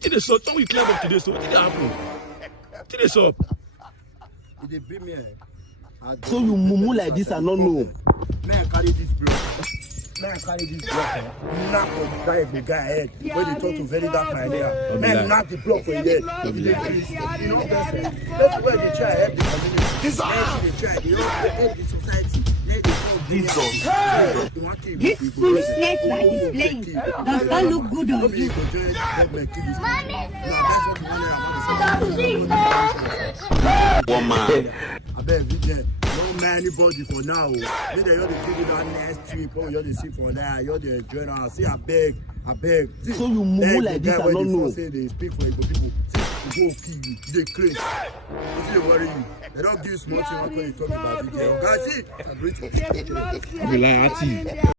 What did they so? Don't we clear up today? So what did happen? What did they so? They bring me. So you mumu like this and not know. Man, carry this block. Man, carry this block. Knock the guy head. When they talk to very dark my area. Man, knock the block for your head. You know that's where they try to help the community. They try. They don't help the society. This foolishness you are displaying does not look good on you. Woman. I bet don't mind anybody for now. Maybe you're the kid that next trip or you're the ship for that. You're the journal. See, I beg. See, so you move like this and not know. Say they speak for Igbo people. See, go kill you. They crazy. See, they worry you. They don't give small thing. How can you talk about it? Guys, see, I'm rich. I be like,